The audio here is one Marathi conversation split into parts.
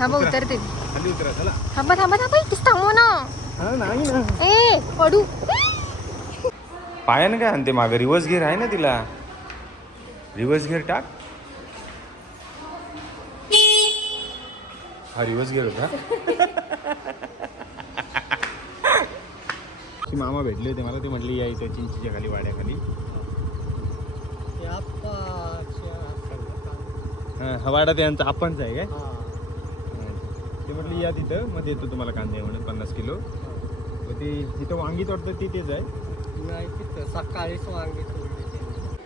थांबा उतरते. खाली उतरा चला. थांबा थांबा थांबा इथेच थांबव ना. हा नाही ना. ए पडू. पायानं काय आणते मागं रिवर्स गिअर आहे ना तिला? रिवर्स गिअर टाक. हा रिवर्स गिअर होता. ती मामा भेटले होते मला ते म्हटले या इथं चिंचीच्या खाली वाड्याखाली. हा, हा वाडा त्यांचा आपणचा आहे काय? ते म्हटलं या तिथं मग देतो तुम्हाला कांदे म्हणून पन्नास किलो. मग ते तिथं वांगी तोडतं ती तेच आहे. नाही तिथं सकाळीच वांगी तोडली त्यांनी.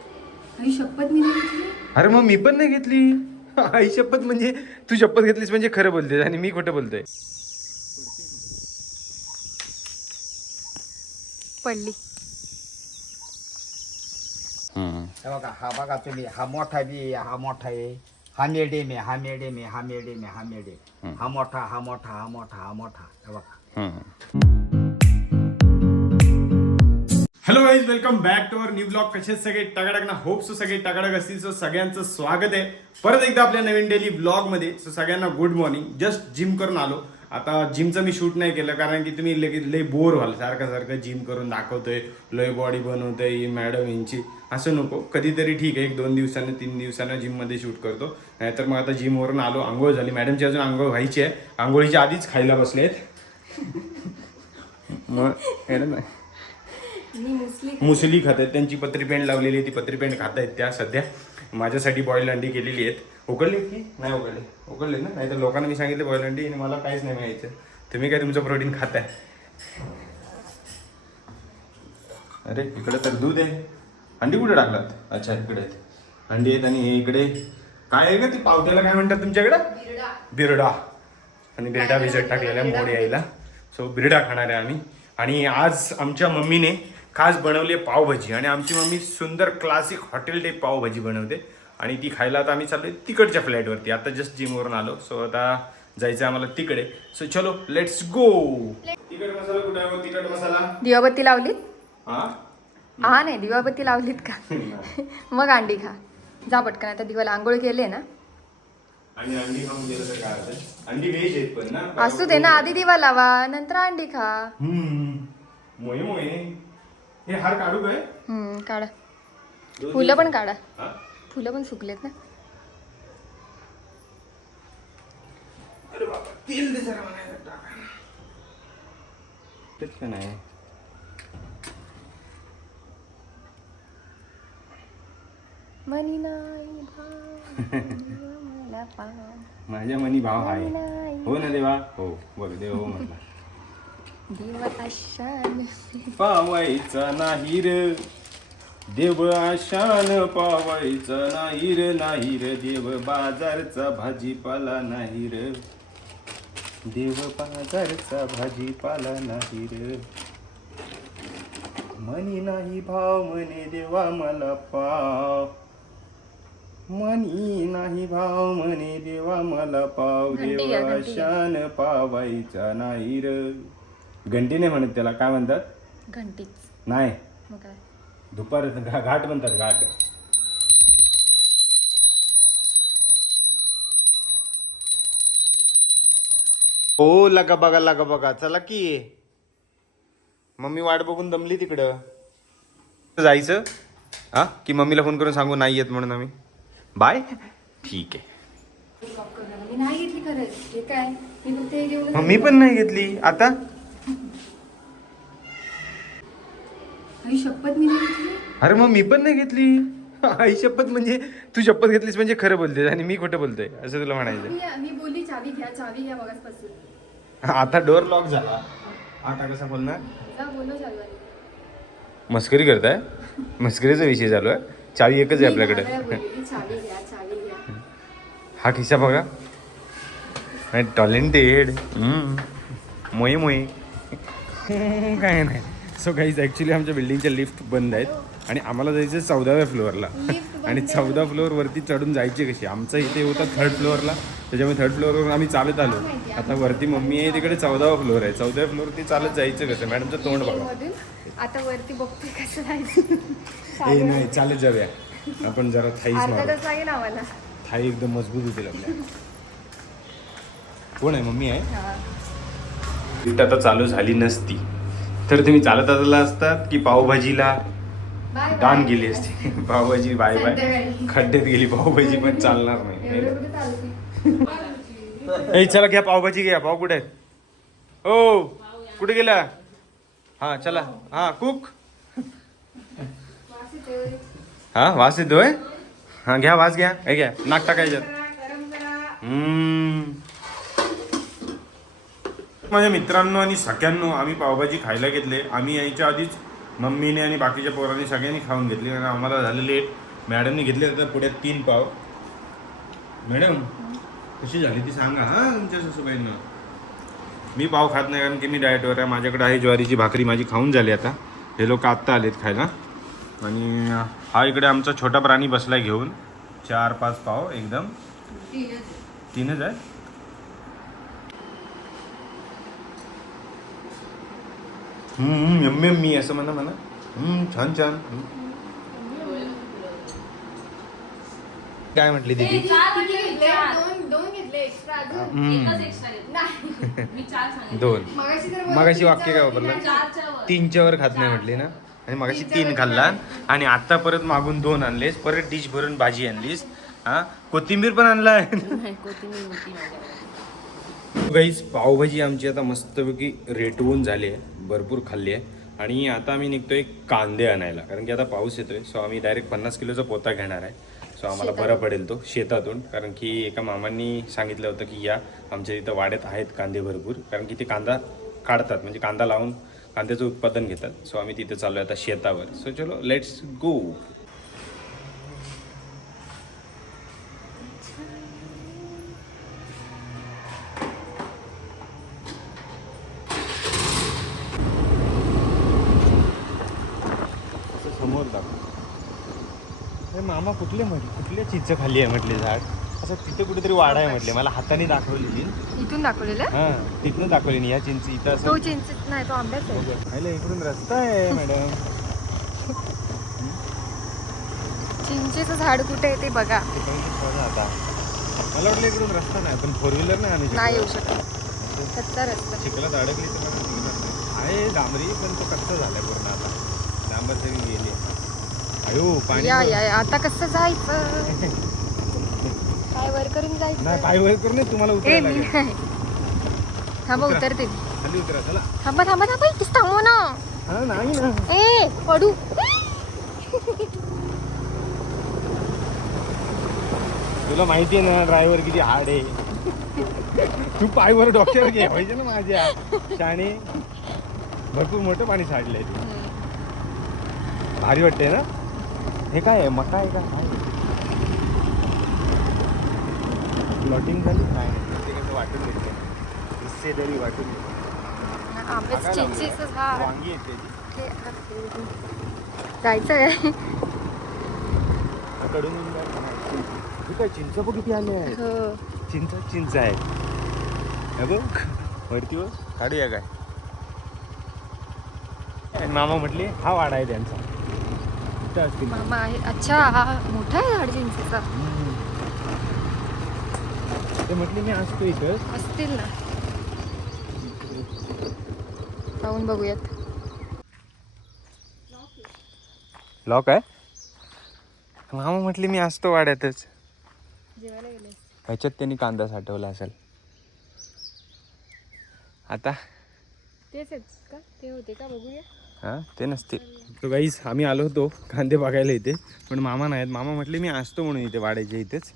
आई शपथ मी नाही घेतली. अरे मग मी पण नाही घेतली. आई शपथ म्हणजे तू शपथ घेतलीस म्हणजे खरं बोलतेस आणि मी खोटं बोलतोय. पडली. हे बघा हा बघा तुम्ही हा मोठा बी आहे, हा मोठा आहे. हा मेडियम आहे हा मेडियम आहे हा मेडियम आहे हा मेडियम हा मोठा हा मोठा हा मोठा हा मोठा हे बघा hello guys welcome back to our new blog कसे सगळे टकाटक ना? होप सो सगळे टकाटक असतील. सो सगळ्यांचं स्वागत आहे. परत एकदा आपल्या नवीन डेली ब्लॉगमध्ये. सो सगळ्यांना गुड मॉर्निंग जस्ट जिम करून आलो. आता जिमचं मी शूट नाही केलं कारण की तुम्ही लगेच लय बोर व्हाल. सारखं सारखं जिम करून दाखवतोय लय बॉडी बनवतोय ही मॅडम यांची. असं नको. कधीतरी ठीक आहे एक दोन दिवसानं तीन दिवसानं जिममध्ये शूट करतो. नाहीतर मग आता जिमवरून आलो आंघोळ झाली. मॅडमची अजून आंघोळ व्हायची आहे. आंघोळीच्या आधीच खायला बसले आहेत मग मॅडम मुसली मुसली खात. आहेत त्यांची पत्री पेंट लावलेली आहे. ती पत्री पेंट खात आहेत त्या सध्या. माझ्यासाठी बॉईल अंडी केलेली आहेत. उकडली की? नाही उकडले उकडले ना? नाही तर लोकांना मी सांगितलं बॉईल अंडी आणि मला काहीच नाही मिळायचं. तुम्ही काय तुमचं प्रोटीन खाताय? अरे इकडे तर दूध आहे. अंडी कुठे टाकलात? अच्छा इकडे आहेत. अंडी आहेत आणि हे इकडे. काय आहे का ती पावट्याला काय म्हणतात तुमच्याकडे? बिरडा. आणि बिरडा भिजत टाकलेला आहे मोड यायला सो बिरडा खाणार आहे आम्ही. आणि आज आमच्या मम्मीने खास बनवली आहे पावभाजी. आणि आमची मम्मी सुंदर क्लासिक हॉटेल टाईप पावभाजी बनवते. आणि ती खायला आता आम्ही चाललोय तिकडच्या फ्लॅटवरती. आता जस्ट जिमवरून आलो. सो आता जायचं आम्हाला तिकडे. सो चलो लेट्स गो तिखट मसाला कुठे आहे? तिखट मसाला. दिवाबत्ती लावली? हा? हा नाही दिवाबत्ती लावलीत का? मग अंडी खा. जा पटकन आता दिवाला आंघोळ केले ना. आणि अंडी खाऊन गेलं तर काय होतं? अंडी व्हेज आहेत पण ना. असू दे ना आधी दिवा लावा नंतर अंडी खा. हम्म. मोये मोये हे हार काढू काय? काढा. फुलं पण काढा? फुलं पण सुकलेत ना. नाही मनी नाही भाव, मला पाव. माझ्या मनी भाव आहे. हो ना देवा? हो बघ देव हो म्हटला. दिवा पावायचा नाही र. देव आशान पावायचा नाही र नाही र. देव बाजारचा भाजीपाला नाही र. देव बाजारचा भाजीपाला नाही र. मनी नाही भाव म्हणे देवा मला पाव. मनी नाही भाव म्हणे देवा मला पाव. घंटी देव घंटी. आशान पावायचा नाही र. घंटी नाही म्हणत त्याला काय म्हणतात? घंटीच. नाही. मग काय? दुपार घा- घाट म्हणतात घाट. हो लगा बघा लगा बघा. चला की. मम्मी वाट बघून दमली तिकडं. जायचं? हा? की मम्मीला फोन करून सांगू नाही येत म्हणून आम्ही. बाय. ठीक आहे. मी नाही घेतली खरंच हे काय मी फक्त हे घेऊन मग मी पण नाही घेतली. आता? आई शपथ मी नाही घेतली? अरे मग मी पण नाही घेतली. आई शपथ म्हणजे तू शपथ घेतलीस म्हणजे खरं बोलतेस आणि मी खोटं बोलतोय असं तुला म्हणायचं मी मी बोलली चावी घ्या चावी घ्या मगासपासून. आता डोर लॉक झाला. आता कसा बोलणार? जा बोलो चालू मस्करी करताय? मस्करीचा विषय चालू आहे? चावी एकच आहे आपल्याकडे. चावी घ्या चावी घ्या. हा खिस्सा बघा. टॅलेंटेड मोये मोये काय नाही. सो काहीच ॲक्च्युली आमच्या बिल्डिंगच्या लिफ्ट बंद आहेत. आणि आम्हाला जायचं चौदाव्या फ्लोअरला आणि चौदा फ्लोअर वरती चढून जायचे कशी? आमचं इथे होता थर्ड फ्लोअरला त्याच्यामुळे थर्ड फ्लोअरवर आम्ही चालत आलो. आता वरती मम्मी आहे तिकडे चौदावा फ्लोअर आहे. चौदाव्या फ्लोअरती चालत जायचं कसं? मॅडमचं तोंड बघा. आता वरती बघते कसं जायचं ए नाही चालत जाऊया. आपण जरा आम्हाला. थाई एकदम मजबूत होतील आपल्या. कोण आहे? मम्मी आहे? लिफ्ट आता चालू झाली नसती. तर तुम्ही चालत आलेला असतात की पावभाजीला दान गेली असते? Pav bhaji bye bye. खड्ड्यात गेली पावभाजी पण चालणार नाही. चला घ्या पावभाजी घ्या. पाव कुठे ओ कुठे गेला? हा चला. हा कुक हा वास येतोय? हा घ्या वास घ्या. हे घ्या नाक टाकायच्यात हम्म. माझ्या मित्रांनो आणि सगळ्यांनो आम्ही पावभाजी खायला घेतले. आम्ही यायच्या आधीच मम्मीने आणि बाकीच्या पोरांनी सगळ्यांनी खाऊन घेतली. आणि आम्हाला झालं लेट मॅडमने घेतले तर पुढे तीन पाव. मॅडम कशी झाली ती सांगा हा तुमच्या सासूबाईंना? मी पाव खात नाही कारण की मी डाएटवर आहे. माझ्याकडे आहे ज्वारीची भाकरी. माझी खाऊन झाली आता. हे लोक आत्ता आलेत खायला. आणि हा इकडे आमचा छोटा प्राणी बसलाय घेऊन. चार पाच पाव एकदम. तीनच आहे? यम्मी यम्मी असं म्हणा म्हणा हम्म, छान छान. काय म्हटली दीदी? दोन दोन घेतले एक्स्ट्रा अजून हम्म, नाही. मी चार सांगितले. दोन. मगाशी तर मगाशी वाक्य काय वापरलं तीनच्या वर. खात नाही म्हटली ना? आणि मगाशी तीन खाल्ला आणि आता परत मागून दोन आणलेस. परत डिश भरून भाजी आणलीस. हा? कोथिंबीर पण आणलाय. गाईस पावभाजी आमची आता मस्तपैकी रेटवून झाली आहे भरपूर खाल्ली आहे. आणि आता आम्ही निघतोय कांदे आणायला. कारण की आता पाऊस येतोय सो आम्ही डायरेक्ट पन्नास किलोचा पोता घेणार आहे. सो आम्हाला बरं पडेल तो शेतातून. कारण की एका मामांनी सांगितलं होतं की या आमच्या इथं वाड्यात आहेत कांदे भरपूर. कारण की ते कांदा काढतात म्हणजे कांदा लावून कांद्याचं उत्पादन घेतात. सो आम्ही तिथे चाललो आता शेतावर. सो चलो लेट्स गो मामा कुठले म्हटले कुठल्या चीजचं खाली आहे म्हटले झाड? असं तिथे कुठेतरी वाडा आहे म्हटले. मला हाताने दाखवली ती. इथून दाखवलेलं? हा तिथनं दाखवली नाही. या चिंच इथं तो असं चिंच नाही तो आंब्याच आहे. खायला इकडून रस्ता आहे मॅडम. चिंचेचं झाड कुठे आहे ते बघा. ते पण बघा आता. मला वाटलं इकडून रस्ता नाही पण फोर व्हीलर नाही आणू नाही येऊ शकत. कच्चा रस्ता. चिखलात अडकली तर मला निघणार नाही. आहे डांबरी पण तो कच्चा झालाय पूर्ण आता. डांबर तरी अयो पाणी या बघ. या या. आता कसं जायचं? काय वर करून नाही जायचं पाय वर करून नाही, तुम्हाला ए उतरायला मी लागेल. नाही. थांबा उतरा. उतरते खाली उतरा चला. थांबा थांबा थांबा इथेच थांबव ना. हा नाही ना. ए पडू. तुला माहिती आहे ना ड्रायव्हर किती हार्ड आहे. तू पायवर डॉक्टर घे पाहिजे ना माझ्या. शाणे भरपूर मोठं पाणी साडलंय ते. भारी वाटते ना? हे काय आहे? मका आहे का? प्लॉटिंग झाली? काय नाही वाटून घेतलं हिस्सेदारी वाटून घेतली. झाड वांगी येते जायचं आहे. कडून हे काय चिंच बघ किती आले आहेत? हो. चिंच चिंच आहे हे बघ. वरती काढूया काय? मामा म्हटले हा वाडा आहे त्यांचा. इथं असतील. मामा आहे. अच्छा हा मोठा आहे झाड चिंचेचा हम्म. ते म्हटले मी असतो इथं. असतील ना. पाहून बघूयात. लॉक आहे? मामा म्हटले मी असतो वाड्यातच. जेवायला गेले ह्याच्यात त्यांनी कांदा साठवला असेल. आता? तेच आहेत का? ते होते का? बघूया. हां? ते नसते. तो गाईस आम्ही आलो होतो कांदे बघायला इथे पण मामा नाहीत. मामा म्हटले मी असतो म्हणून इथे वाड्याच्या इथेच.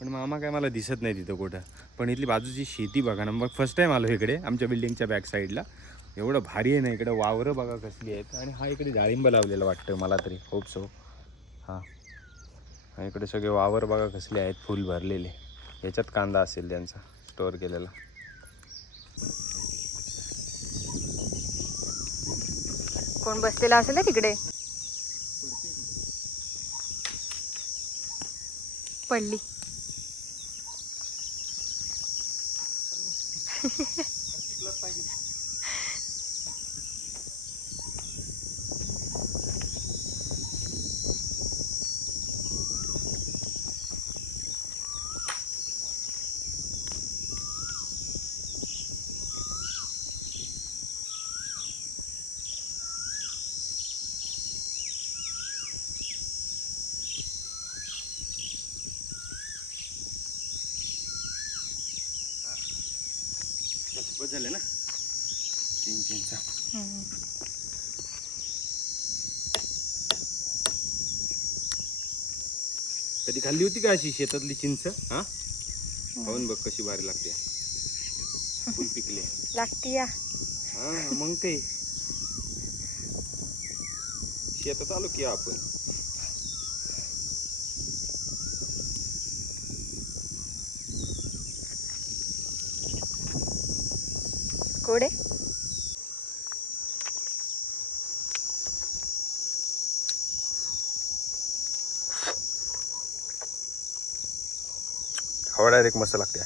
पण मामा काय मला दिसत नाही तिथं कुठं. पण इथली बाजूची शेती बघा ना. मग फर्स्ट टाईम आलो इकडे आमच्या बिल्डिंगच्या बॅक साईडला एवढं भारी आहे ना इकडं. वावरं बघा कसली आहेत. आणि हा इकडे डाळिंब लावलेला वाटतं मला तरी. होप सो हां. इकडे सगळे वावर बघा कसले आहेत. फुल भरलेले. याच्यात कांदा असेल त्यांचा. स्टोअर केलेला. कोण बसलेला असेल ना तिकडे? पडली. हम्म. कधी खाल्ली होती का अशी शेतातली चिंच हा? खाऊन बघ कशी भारी लागते. फुल पिकले. लागती या. हा मग ते. शेतात आलो की आपण. कोडे? हवा डायरेक्ट मस्त लागते.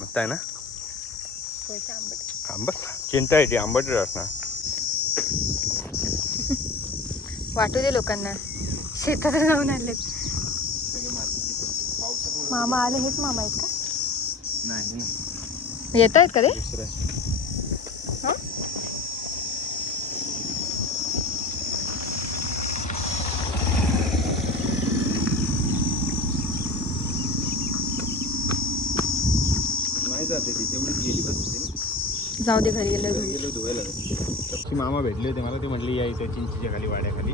मस्त आहे ना? आंबट. आंबट चिंता आहे ती आंबट असणार वाटू दे लोकांना. शेतात जाऊन आलेत मामा आले हेच मामा आहेत का? नाही येत आहेत का ते जाते ती तेवढीच गेली बस जाऊ दे घरी गेलं धुवायला मामा भेटले होते मला ते म्हटले या इथे चिंचीच्या खाली वाड्याखाली.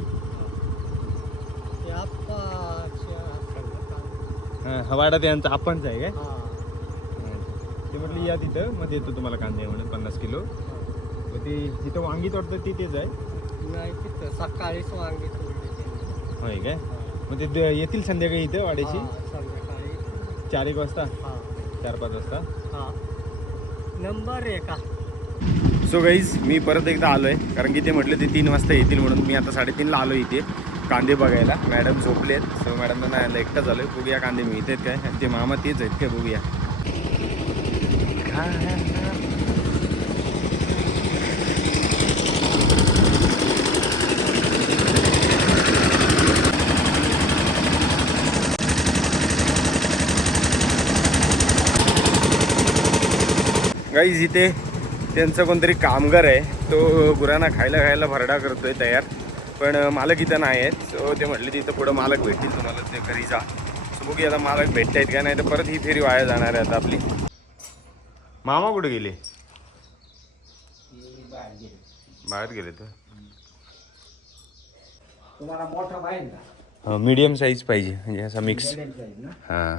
हा वाडा त्यांचा आपणच आहे काय? ते म्हटलं या तिथं मग देतो तुम्हाला कांदे म्हणून पन्नास किलो. मग ते तिथं वांगी तोडतं ती तेच आहे. नाही तिथं सकाळीच वांगी तोडली. होय काय? मग ते द- येतील संध्याकाळी इथं वाड्याची? चार एक वाजता? हा. चार पाच वाजता? हा. नंबर एका. का सो गाईज मी परत एकदा आलो आहे कारण की ते म्हटले ते तीन वाजता येतील म्हणून मी आता साडेतीनला आलो इथे. कांदे बघायला. मॅडम झोपलेत. सो मॅडमला नाही आलं एकटाच आलो आहे बघूया कांदे मिळत आहेत काय ते मामा तेच आहेत काय बघूया. गाईज इथे त्यांचं कोणतरी कामगार आहे. तो गुरांना खायला खायला भरडा करतोय तयार. पण मालक इथं नाही आहेत. सो ते म्हटले तिथं पुढं मालक भेटतील तुम्हाला. ते घरी जा. सो बघूया आता मालक भेटत आहेत का नाही. तर परत ही फेरी वाया जाणार आहे आता आपली. मामा कुठे गेले? बाहेर गेले तर. मीडियम साईज पाहिजे. म्हणजे असा मिक्स हां.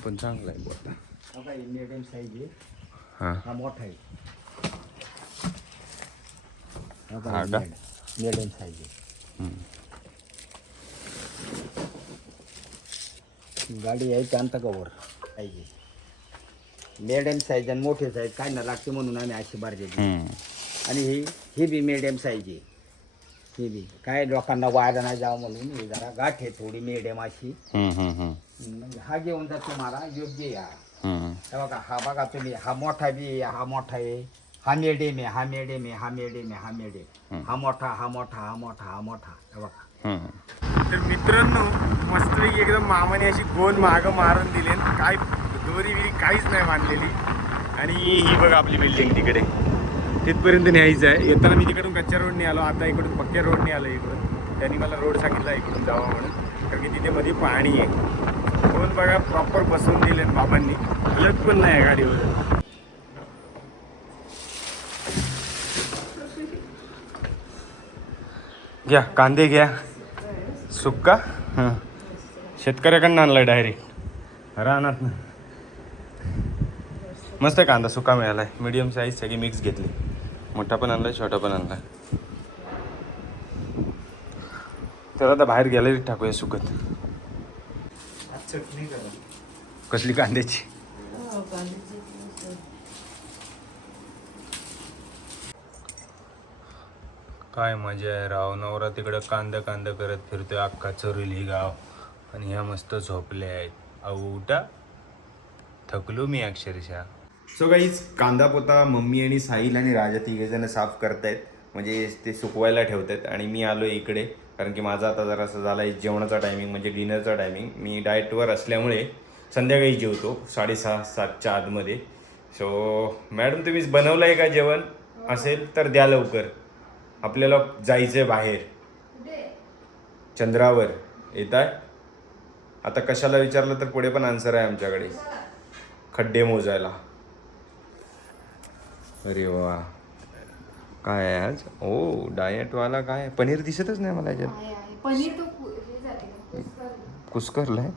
आपण चांगला आहे बुवा आता हा बाई मिडियम साईज आहे. हां. हा मोठा आहे. हा हा का? मिडियम साईज आहे. गाडी आहे त्यांचा कवर. पाहिजे. मिडियम साईज आणि मोठे साईज काय ना लागते म्हणून आम्ही अशी बारजेली आणि ही ही बी मिडियम साईज आहे. ही बी. काय लोकांना वायला नाही जावं म्हणून ही जरा गाठ आहे थोडी मिडियम अशी. मग हा घेऊन जा तुम्हाला योग्य या. हे बघा हा बघा तुम्ही हा मोठा बी आहे हा मोठा आहे. हा मिडियम आहे हा मिडियम आहे हा मिडियम आहे हा मिडियम हा मोठा हा मोठा हा मोठा हा मोठा. हे बघा. तर मित्रांनो मस्तपैकी एकदम मामाने अशी गोल माग मारून दिले काय दोरी बिरी काहीच नाही बांधलेली. आणि ही बघा आपली बिल्डिंग तिकडे. तिथपर्यंत न्यायचं आहे. येताना मी तिकडून कच्च्या रोडने आलो आता इकडून पक्क्या रोडने आलो इकडून. त्यांनी मला रोड सांगितला इकडून जावा म्हणून. कारण की तिथे मध्ये पाणी आहे. गोल बघा प्रॉपर बसवून दिले बाबांनी. हलत पण नाही आहे गाडीवर. घ्या कांदे घ्या. सुक्का हां. शेतकऱ्याकडनं आणलाय डायरेक्ट रानात मस्त आहे कांदा सुका मिळालाय. मीडियम साईज सगळी मिक्स घेतली. मोठा पण आणलाय छोटा पण आणलाय. तर आता बाहेर गॅलरीत टाकूया सुकत. कसली कांद्याची? काय मजा आहे राव. नवरा तिकडं कांदा कांदा करत फिरतोय अख्खा चरुली गाव. आणि ह्या मस्त झोपले आहेत. औटा थकलो मी अक्षरशः. सो गाईज कांदा पोता मम्मी आणि साहिल आणि राजा तिघे जण साफ करतायत. म्हणजे ते सुकवायला ठेवतायत. आणि मी आलो इकडे. कारण की माझा आता जरासा झाला आहे जेवणाचा टायमिंग म्हणजे डिनरचा टायमिंग मी डाएटवर असल्यामुळे संध्याकाळी जेवतो साडेसहा सातच्या आतमध्ये. सो मॅडम तुम्हीच बनवलं आहे का जेवण? असेल तर द्या लवकर. आपल्याला जायचंय बाहेर. चंद्रावर. येत आहे आता कशाला विचारलं तर पुढे पण आन्सर आहे आमच्याकडे. खड्डे मोजायला. अरे वा. काय आहे आज? ओ डाएटवाला काय? आहे? पनीर दिसतच नाही मला याच्यात. पनीर तो कु- हे कुस्करला आहे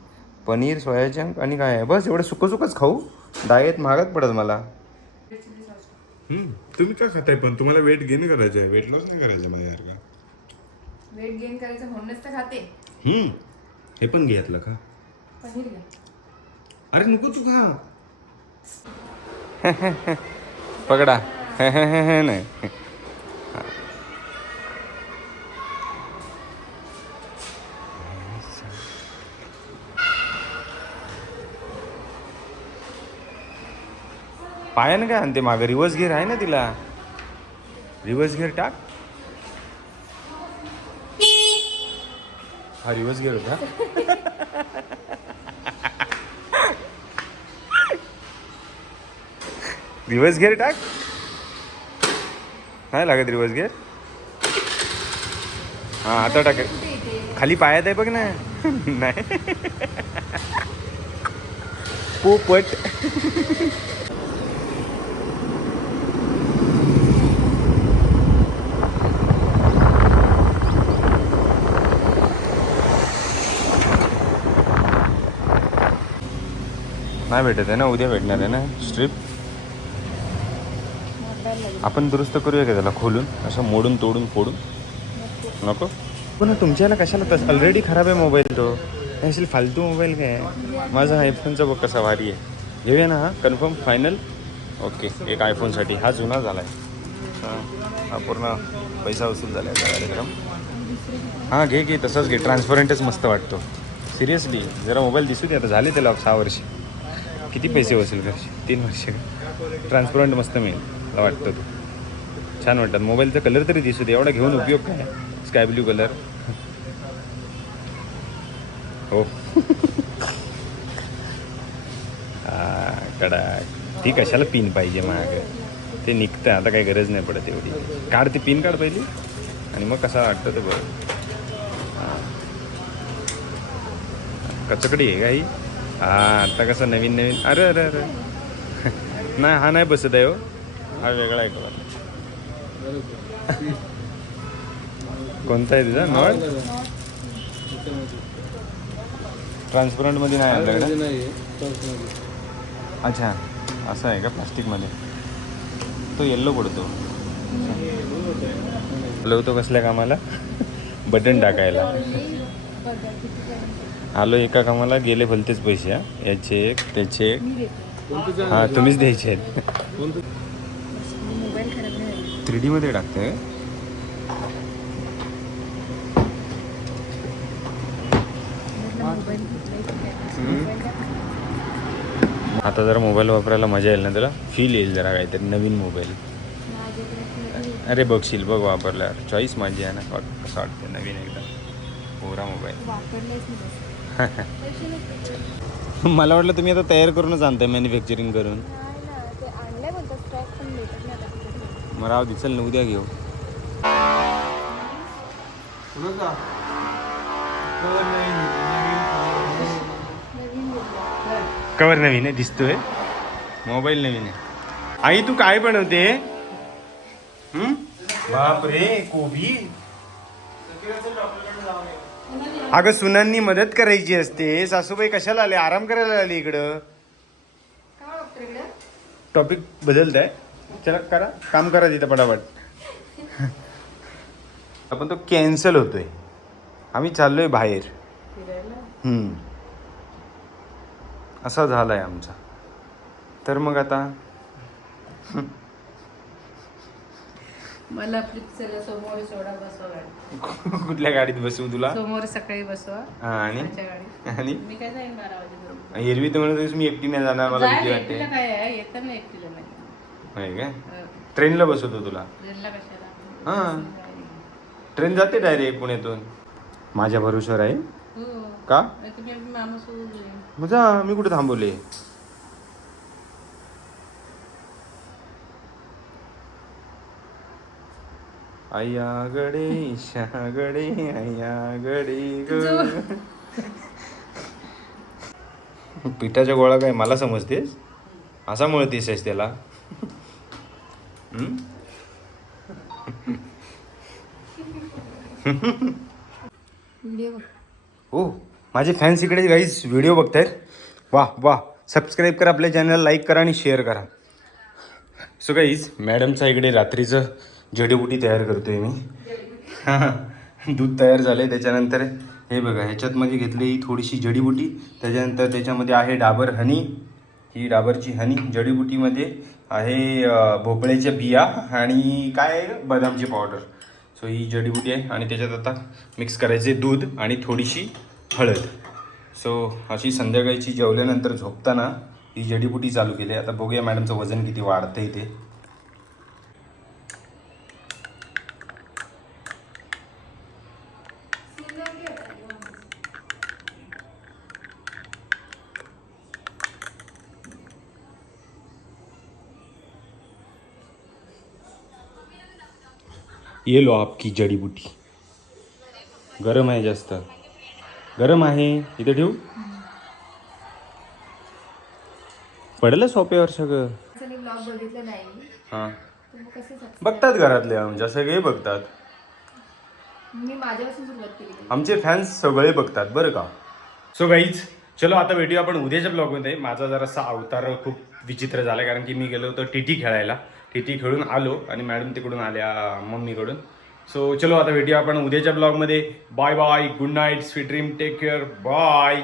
पनीर सोया चंक आणि काय आहे? बस एवढं सुकं सुकंच खाऊ. डाएट महागच पडत मला. तुम्ही काय खाताय पण? तुम्हाला वेट गेन करायचं आहे. वेट लॉस नाही करायचं मला यार का? वेट गेन करायचं म्हणूनच तर खाते. हम्म हे पण घेतलं का पनीर घ्या अरे नको तू खा. पकडा. नाही. पायानं काय? आणते मागं रिवर्स गिअर आहे ना तिला. रिवर्स गिअर टाक. हा रिवर्स गिअर होता. रिवर्स गिअर टाक. नाही लागत रिवर्स गिअर हा आता टाक. खाली पायात आहे बघ ना. नाही. पोपट. नाही भेटत आहे ना उद्या भेटणार आहे ना स्ट्रीप आपण दुरुस्त करूया का त्याला? खोलून असं मोडून तोडून फोडून? नको? पण तुमच्याला कशाला तसं? ऑलरेडी खराब आहे मोबाईल तो. असेल फालतू मोबाईल काय? माझा आयफोनचा बघ कसा भारी आहे. घेऊया ना हा? कन्फर्म फायनल ओके एक आयफोनसाठी हा जुना झाला आहे हा पूर्ण पैसा वसूल झाला आहे कार्यक्रम. हां घे घे तसंच घे. ट्रान्सपरंटच मस्त वाटतो. सिरियसली जरा मोबाईल दिसू दे. आता झाले त्याला सहा वर्षी. किती पैसे वसूल करशील तीन वर्ष. ट्रान्सपरंट मस्त मिळेल मला वाटतं तू. छान वाटतात. मोबाईलचा कलर तरी दिसू दे. एवढा घेऊन उपयोग काय? स्काय ब्ल्यू कलर हो. कडाक. कडा ती कशाला पिन पाहिजे माग? ते निघतं आता काही गरज नाही पडत एवढी. काढ ती पिन काढ पहिली. आणि मग कसा वाटतं ते बघ. कचकडी आहे काही ही? आता कसं नवीन नवीन अरे अरे अरे. नाही हा नाही बसत आहे हो. हा वेगळा आहे कलर कोणता आहे तुझा नॉट? ट्रान्सपरंटमध्ये नाही आपल्याकडे? अच्छा असं आहे का प्लास्टिकमध्ये? तो येल्लो पडतो. तो कसल्या कामाला? बटन टाकायला. आलो एका कामाला गेले भलतेच पैसे हा. याचे एक त्याचे एक. हां तुम्हीच द्यायचे आहेत. मोबाईल खराब नाही थ्री डीमध्ये टाकते आता जरा मोबाईल वापरायला मजा येईल ना तुला फील येईल जरा काहीतरी नवीन मोबाईल. अरे बघशील बघ वापरल्यावर. चॉईस माझी आहे ना वाट कसं वाटते नवीन एकदम पोरा मोबाईल. मला वाटलं तुम्ही आता तयार करूनच आणताय मॅन्युफॅक्चरिंग करून. मग राव दिसल ना उद्या घेऊ. कवर नवीन आहे दिसतोय. मोबाईल नवीन आहे. आई तू काय बनवते? बापरे कोबी. अगं सुनांनी मदत करायची असते. सासूबाई कशाला आले आराम करायला आले इकडं. टॉपिक बदलत आहे चला करा. काम करा तिथं पटापट. आपण तो कॅन्सल होतोय. आम्ही चाललोय बाहेर. हम्म. असा झालाय आमचा. तर मग आता? मला सोडा बसवा गाडी. कुठल्या गाडीत बसवू तुला? समोर सकाळी बसवा. हा, आणि? आणि? मी काय जाईन बारा वाजेपर्यंत? एरवी तर म्हणत होतीस मी एकटी नाही जाणार मला भीती जायला वाटते. एकटीला काय आहे? येताना एकटीला नाही. काय? अं, ट्रेनला बसवतो तुला. ट्रेनला कशाला? हा. ट्रेन जाते डायरेक्ट पुण्यातून. माझ्या भरोश्यावर आहे. हो. का? नाही तर मी मामा सोडून येईन मग जा मी कुठे थांबवले? आया गडे गडे आया गडे ग. पिठाच्या गोळा काय मला समजतेस? असा मुळतीस आहेस त्याला. हो माझे फॅन्स इकडे गाईज व्हिडिओ बघतायत. वा वा. सबस्क्राईब करा आपल्या चॅनल लाईक करा आणि शेअर करा. सो गाईज मॅडमचा इकडे रात्रीचं जडीबुटी तयार करतोय मी. दूध तयार झाले त्याच्यानंतर. हे बघा ह्याच्यातमध्ये घेतली ही थोडीशी जडीबुटी. त्याच्यानंतर त्याच्यामध्ये आहे डाबर हनी. ही डाबरची हनी जडीबुटीमध्ये आहे भोपळ्याच्या बिया आणि काय आहे? बदामची पावडर सो ही जडीबुटी आहे आणि त्याच्यात आता मिक्स करायचे दूध आणि थोडीशी हळद. सो अशी संध्याकाळची जेवल्यानंतर झोपताना ही जडीबुटी चालू केली. आता बघूया मॅडमचं वजन किती वाढतंय ते. ये लो आपकी जडीबुटी गरम आहे जास्त। गरम आहे इथे ठेवू? पडलं सोप्यावर सगळं? हां? बघतात घरातले आमच्या सगळे बघतात. आमचे फॅन्स सगळे बघतात बरं का? सो गाईज चलो आता भेटूया आपण उद्याच्या ब्लॉगमध्ये माझा जरासा अवतार खूप विचित्र झाला कारण की मी गेलो होतो टी टी खेळायला. टी खेळून आलो आणि मॅडम तिकडून आल्या मम्मीकडून. सो चलो आता भेटूया आपण उद्याच्या ब्लॉगमध्ये bye bye good night sweet dream take care bye